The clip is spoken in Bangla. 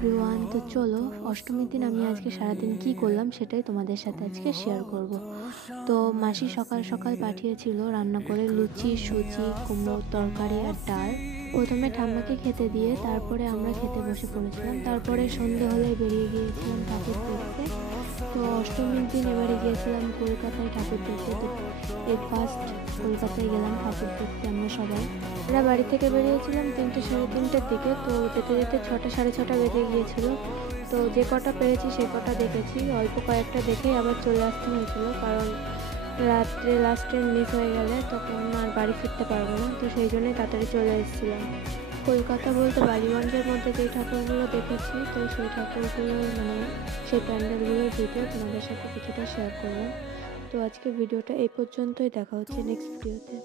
এভরিওয়ান, তো চলো অষ্টমীর দিন আমি আজকে সারাদিন কি করলাম সেটাই তোমাদের সাথে আজকে শেয়ার করব। তো মাসি সকাল সকাল পাঠিয়েছিল রান্না করে লুচি, সুজি, কুমড়োর তরকারি আর ডাল। প্রথমে ঠাম্মাকে খেতে দিয়ে তারপরে আমরা খেতে বসে পড়েছিলাম। তারপরে সন্ধে হলে বেরিয়ে গিয়েছিলাম ঠাকুর দেখতে। তো অষ্টমীর দিন এবারে গিয়েছিলাম কলকাতায় ঠাকুর দেখতে। তো এই ফার্স্ট কলকাতায় গেলাম ঠাকুর দেখতে আমরা সবাই। আমরা বাড়ি থেকে বেরিয়েছিলাম 3টে সাড়ে 3টের দিকে। তো যেতে যেতে 6টা সাড়ে 6টা বেজে গিয়েছিল। তো যে কটা পেরেছি সে কটা দেখেছি, অল্প কয়েকটা দেখেই আবার চলে আসতে হয়েছিল, কারণ রাত্রে লাস্ট ট্রেন মিস হয়ে গেলে তখন আর বাড়ি ফিরতে পারবো না। তো সেই জন্যই তাড়াতাড়ি চলে এসেছিলাম। কলকাতা বলতে বালিগঞ্জের মধ্যে যেই ঠাকুরগুলো দেখেছি, তো সেই ঠাকুরগুলোর সেই প্যান্ডেলগুলোর ভিডিও তোমাদের সাথে কিছুটা শেয়ার করলাম। তো আজকে ভিডিওটা এই পর্যন্তই, দেখা হচ্ছে নেক্সট ভিডিওতে।